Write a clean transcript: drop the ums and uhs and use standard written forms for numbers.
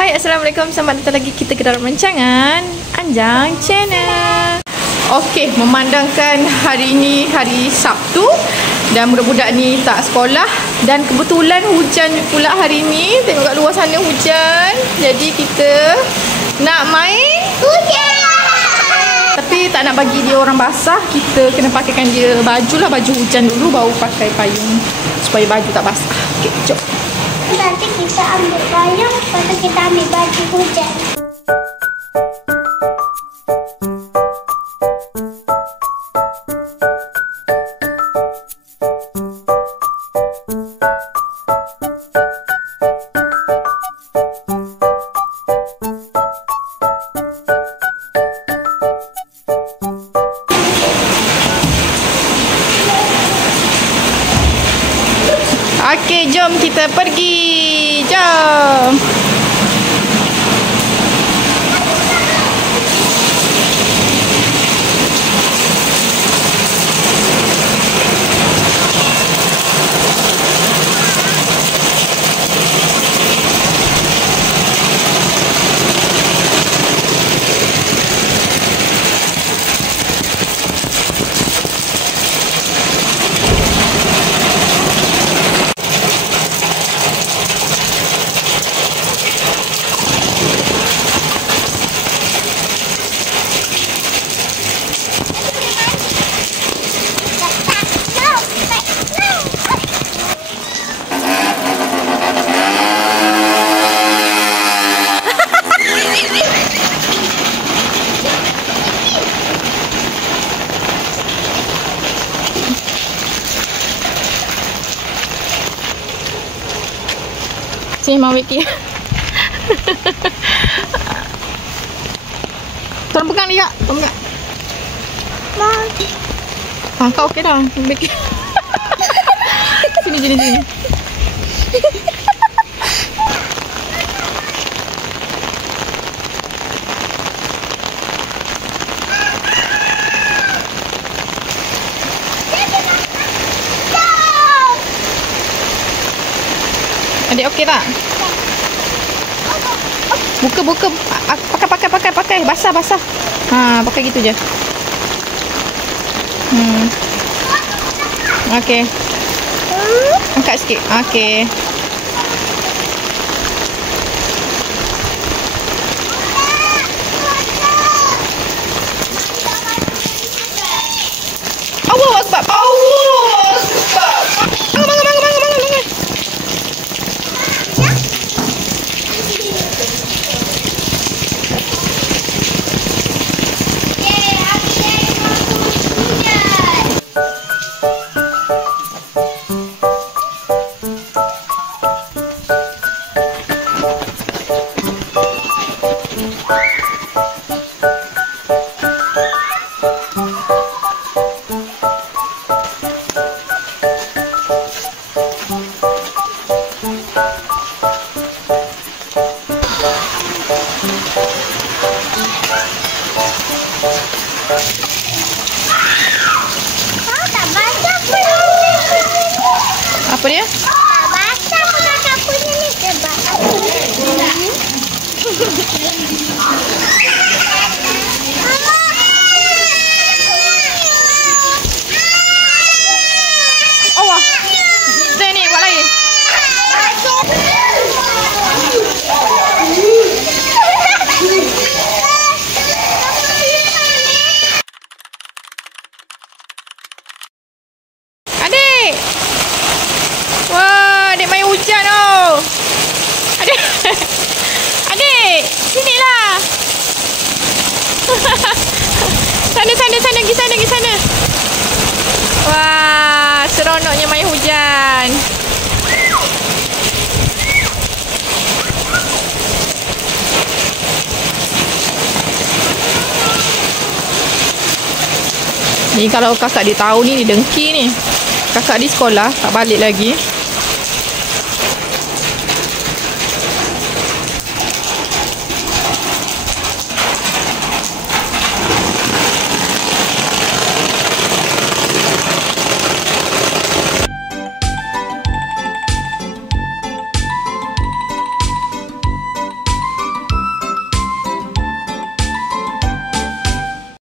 Hai, Assalamualaikum. Selamat datang lagi kita ke dalam rancangan Anjang Channel. Okey, memandangkan hari ini hari Sabtu dan budak-budak ni tak sekolah dan kebetulan hujan pula hari ni. Tengok kat luar sana hujan. Jadi kita nak main hujan. Tapi tak nak bagi dia orang basah, kita kena pakaikan dia baju lah, baju hujan dulu baru pakai payung supaya baju tak basah. Okey, jom. Nanti kita ambil payung, lepas tu kita ambil baju hujan. Okey, jom kita pergi. Jom. Sini mau Vicky. Tuan pegang ni, Kak. Tuan pegang. Kau okey dah, Vicky. Sini. Adik okey tak? Buka. Pakai. Basah. Ha, pakai gitu je. Okey. Angkat sikit. Okey. Allahu Akbar. Apa dia? Tak basah pun kakak punya ni sebab aku Allah. Saya ni buat lain. Adik. Wah, adik main hujan oh. Adik. Adik, sinilah. Sana, pergi sana. Wah, seronoknya main hujan. Ni kalau kakak dia tahu ni dengki ni. Kakak di sekolah tak balik lagi.